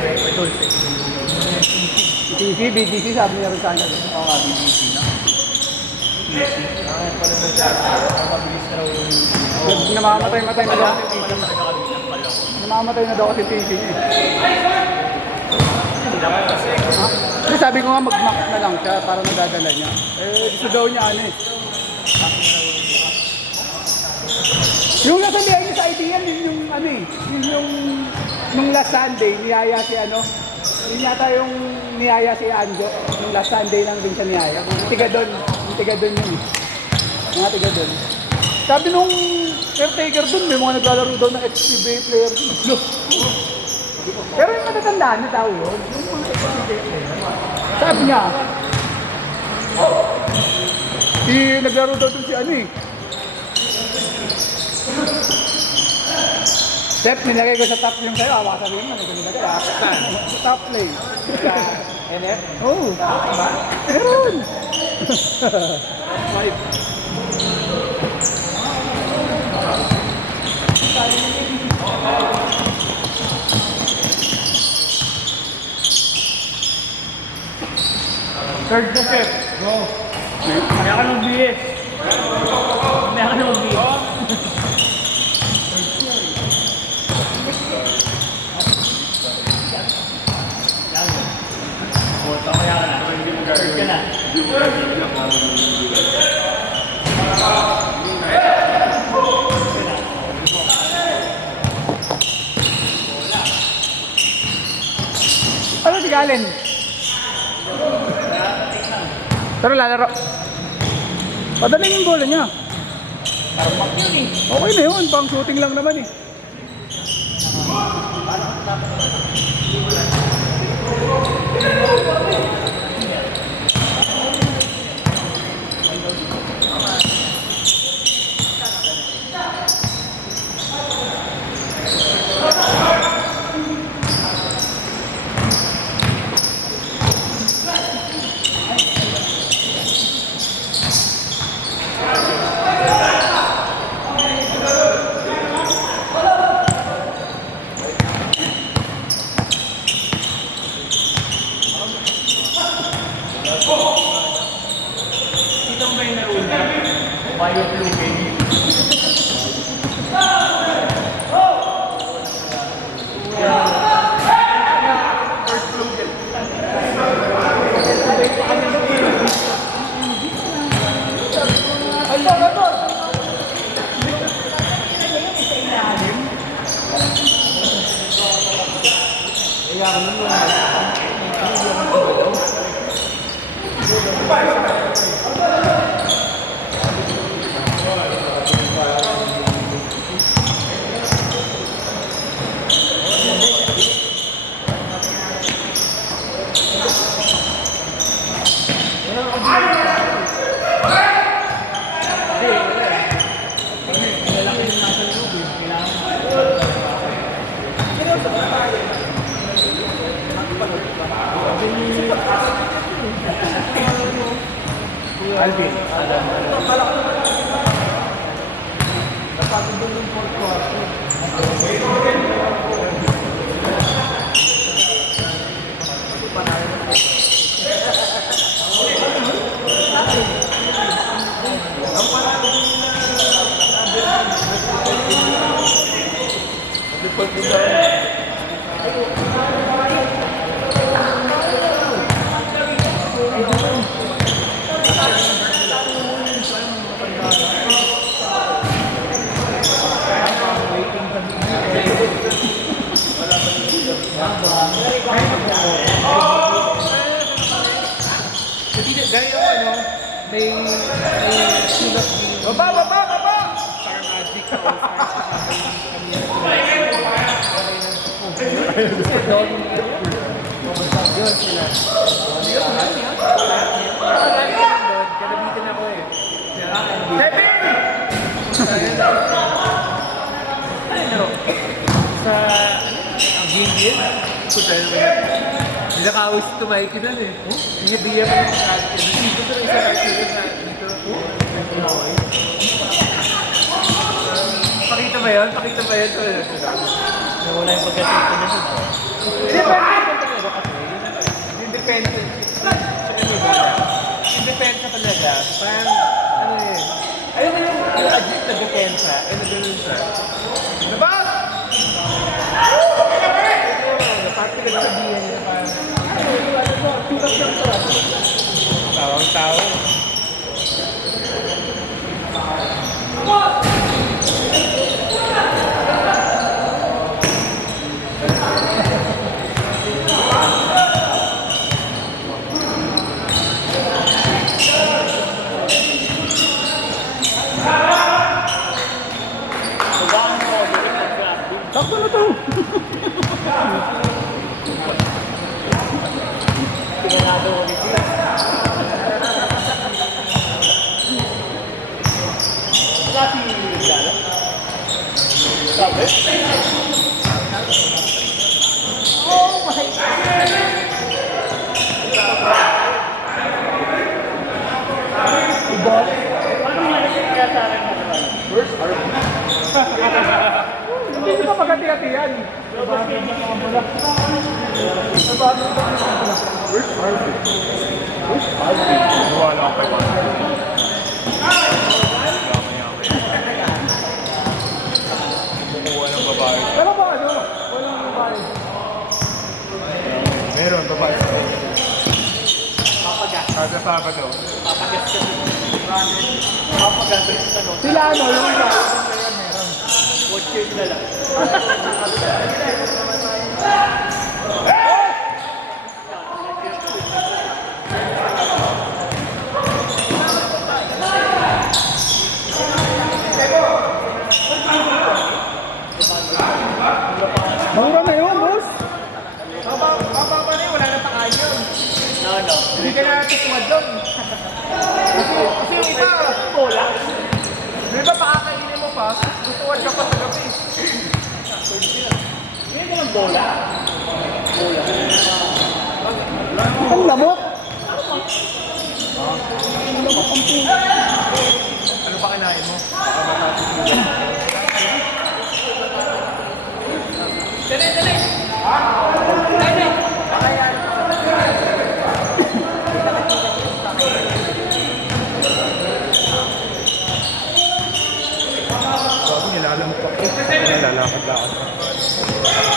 record doon. BGC, BGC sabi niya rin sa akin. Oo nga, BGC na. Pala nagsabi, mabilis na raw yung... Namamatay-matay na daw. Namamatay na daw kasi TV niya. Kasi sabi ko nga mag-max na lang siya para nadadala niya. Gusto daw niya ano eh. Yung nasabihan niya sa ITN, yun yung ano eh. Yun yung nung last Sunday, niyaya si ano. Yun yata yung niyaya si Anjo. Nung last Sunday lang din siya niyaya. Tiga doon yun eh. Mga tiga doon. Sabi nung caretaker doon, may mga naglalaro daw ng XPBA player doon. Pero yung matatandaan na tao yun. Yung mga XPBA player. Sabi niya, naglaro daw doon si ano eh. Step, nilagay ko sa top yung sa'yo. Awa sabihin mo, nilagay ah. Sa top play. Sa NF? Oo. Ba? Meron. Third na step. Go. Kaya ka nang bilis. Kaya ka nang bilis. Third ka na. Ano si Galen? Pero lalaro. Padaling yung bola niya. Okay na yun, pang shooting lang naman eh. Ito ba yung naroon na? Bio-plugin. Alvin, Gaya yung ano, may sulat din. Baba! Star Magic o Star yun sila. Kanabitin ako eh. Sa Gingin, nakawis ito Mikey doon eh. Yung idea ko yung artist. Dito sa isang artist na dito. Pakita ba yun? Nawala yung pagkatito na siya. Hindi pwede kasi, yung depensa. Sa kanila na. Yung depensa talaga, parang, ano eh, ayun na yung legit na depensa, eh na ganun siya. Diba? Parang pinagsabihan niya parang, tawang-tao. Sakto na to! Pinanado ko rin sila. Wala si Gala. Sabi? Oh my God! Ibot? Ano nga natin kaya sa akin na naman? First RB. Hindi ko magkati-hatiyan. First RB. First RB. Wala ko pa. Kumuha ng babae. Pero ba ano? Walang babae. Meron, babae. Papagas. Kada Sabado. Papagas ka din. Papagas ka din. Sila ano? Yung iba? Watch yun na lang. Mura na yun, boss! Bababa na yun, wala na takaan yun. No. Hindi ka na tutuwad doon. Kasi yung iba, Bola. yung iba pakakainin mo pa, tutuwad ka pa sa gabi. Hindi ka ng bola. Ang lamot! Ano pa kinain mo? Baka matapos mo. Bago nilalamok pa. Nilalakad-lakad pa.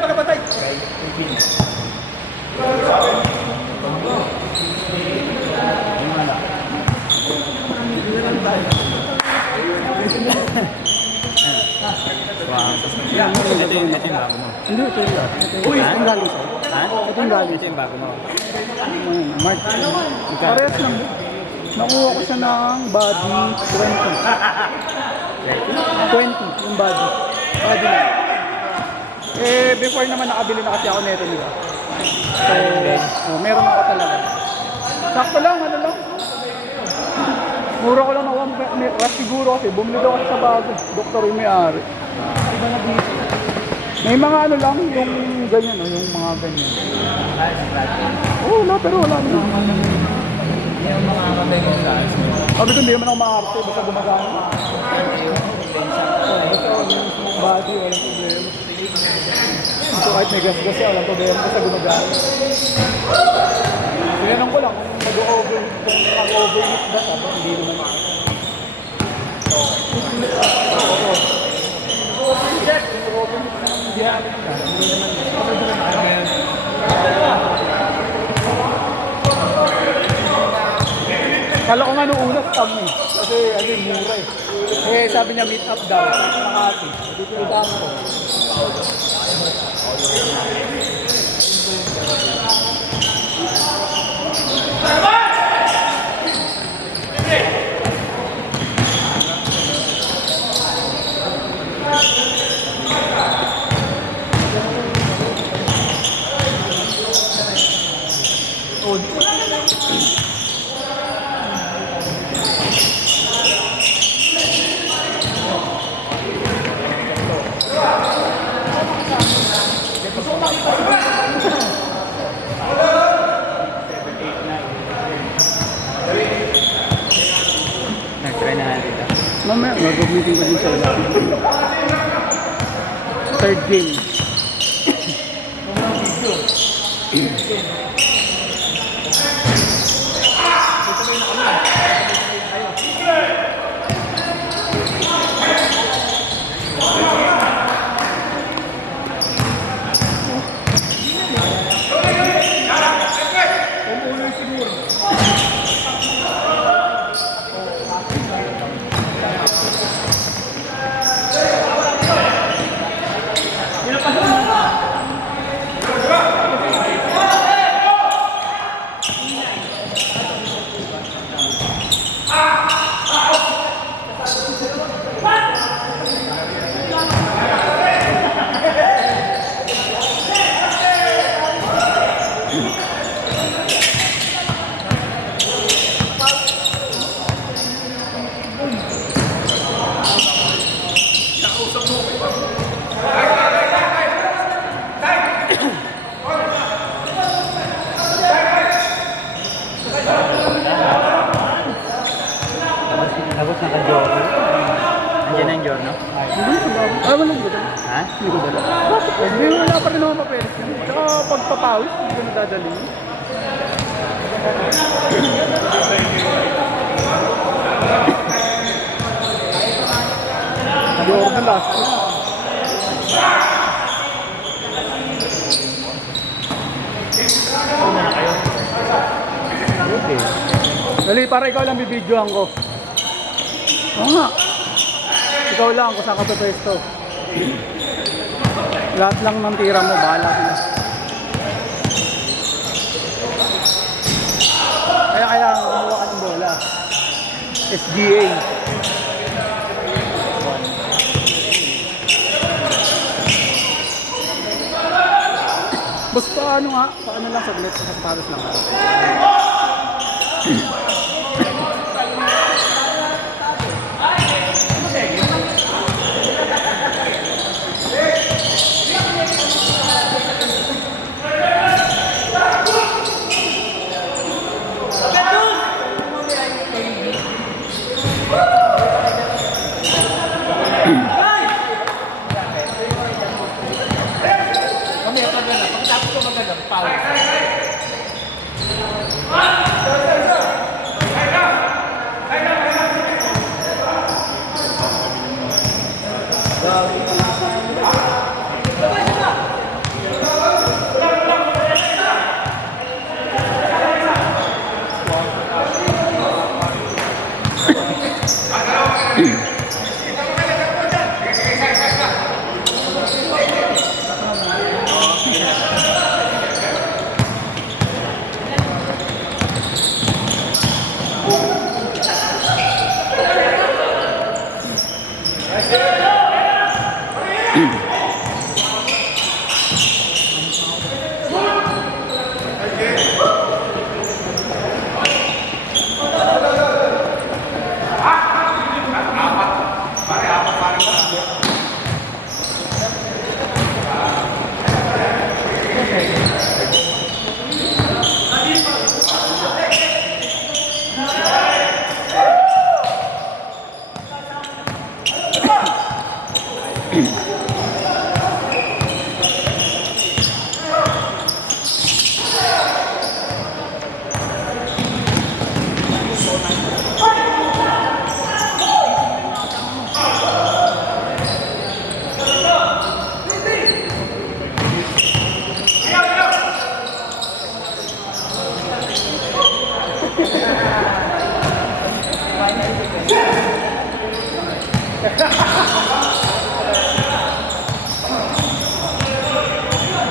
Pagkapatay! rin Ito yung bago mo. Hindi, ito yung galing. Ito yung galing sa'yo. Ha? Ito yung galing. Ito yung bago mo. Mark. Parehas lang. Nakuha ko siya ng body 20 yung body. Body lang. Eh, before naman nakabili na kasi ako nito nila. So, meron ako talaga. Sakto lang, ano lang. Mura ko lang na 1 siguro kasi bumili daw kasi sa bago. Doktor yung may-ari. Iba na dito. May mga ano lang, yung ganyan, yung mga ganyan. Oo, wala, pero wala naman. Yung mga kamay ko sa Sabi ko, hindi naman ako makakarte, basta gumagana. Basta body, walang problema. Ito kahit may gas-gas siya, walang problema, basta gumagana. Tinanong ko lang kung mag-overheat ba, sabi hindi naman. Kala ko nga nung una scam eh. Kasi ano mura eh. Eh sabi niya meet up daw. Makati. Dito yung dami ko. Nag-try na natin ito. Mamaya, mag-meeting ko din sa ilan. Third game. Tapos naka-journal. Andiyan na yung journal. Hindi ko ba? Ay, walang ganda. Ha? Hindi ko dala. Bakit? Hindi, wala pa rin naman papeles. Tsaka pagpapawis, hindi ko nadadali. Jordan last na. Okay. Dali, para ikaw lang bibidyohan ko. Oo nga. Ikaw lang kung saan ka pwesto. Lahat lang ng tira mo, bahala sila. Kaya kumuha ka ng bola. SGA. Basta ano nga, paano lang saglit, sa paros lang.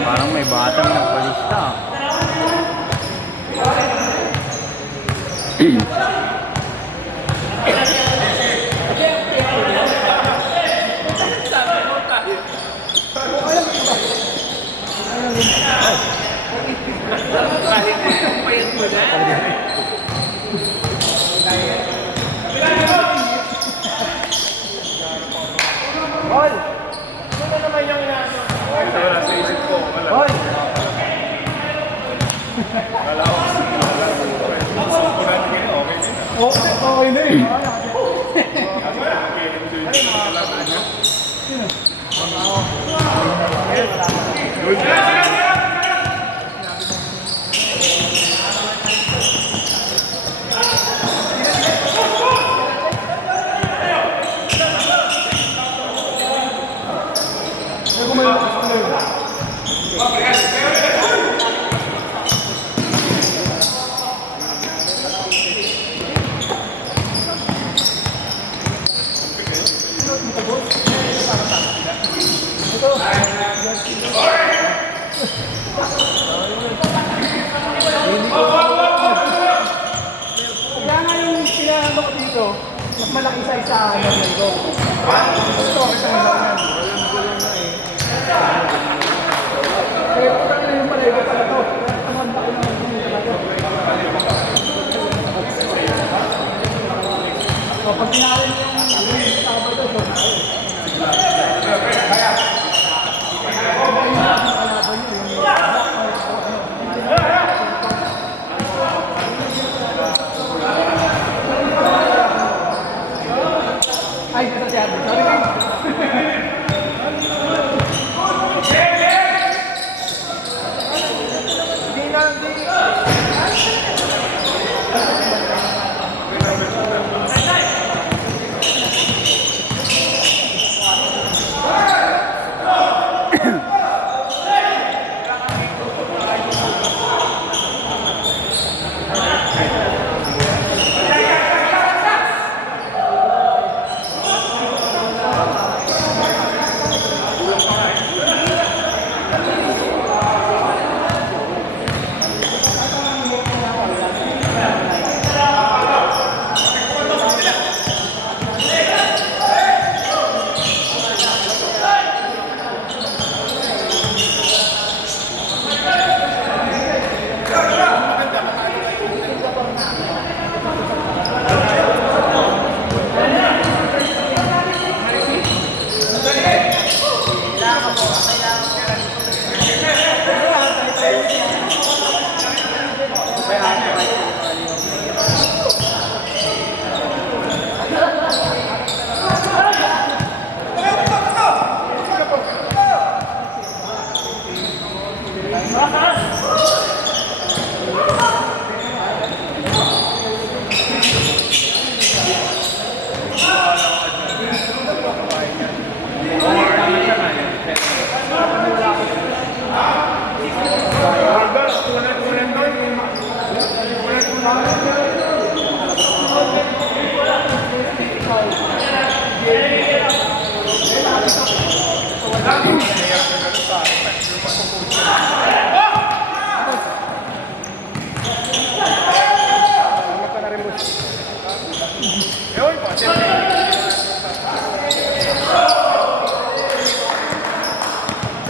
Parang may batang nagpalista. Hol! Ano naman yung inaano? Wala sa isip ko. Wala. Hoy! Wala ko. Okay, okay na eh. Kaya nga yung pinahalo ko dito, mas malaki sa isa ang ko. Ito, isang lang yan. Kaya ito na yung palayo pala to. Ang laki naman yung pala to. So, pag pinarin yung Sabado, so ay, ito siya. Sorry, guys.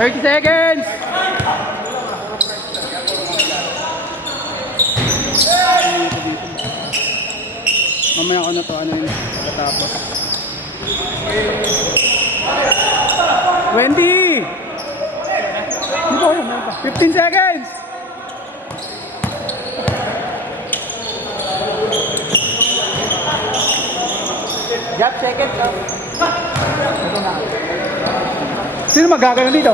$30 seconds! Mamaya ko na to, ano yun, pagkatapos. 20! Ito, 15 seconds! Jab, second. Sino magagano dito?